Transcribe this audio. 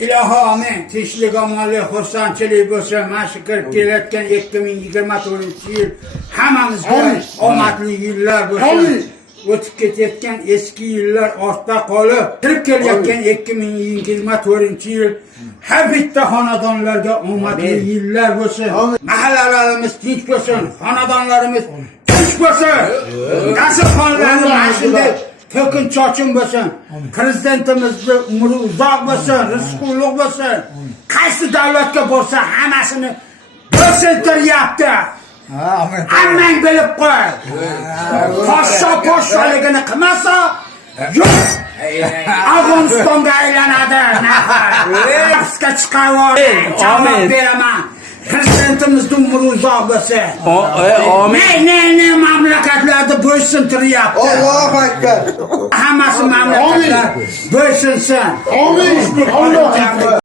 İlahi amin. Tinchlik, omonlik, xursandchilik bo'lsin. Mana shu kirib kelayotgan 2024-yil hammamizga omadli yillar bo'lsin. O'tib ketayotgan eski yillar ortda qolib, kirib kelayotgan 2024-yil har bitta xonadonlarga omadli yillar bo'lsin. Mahallalarimiz tinch bo'lsin, xonadonlarimiz tinch bo'lsin. Dasturxonlarimiz mana shunday to'kin chochin bo'lsin. Prezidentimizning umri uzoq bo'lsin, rizqi ulug' bo'lsin. Qaysi davlatga borsa hammasini bo'ysuntiryapti. Hammang bilib qo'y. Podshohligini qilmasa, yo'q. Afg'onistonga aylanadi. Nafsga chiqavoradi. Javob beraman. Prezidentimizning umri uzoq bo'lsin. Amin. Ne mamlakatlarda bo'ysuntiryapti. Allohu akbar. Hammasi mamlakatlar bo'ysunsin. Amin.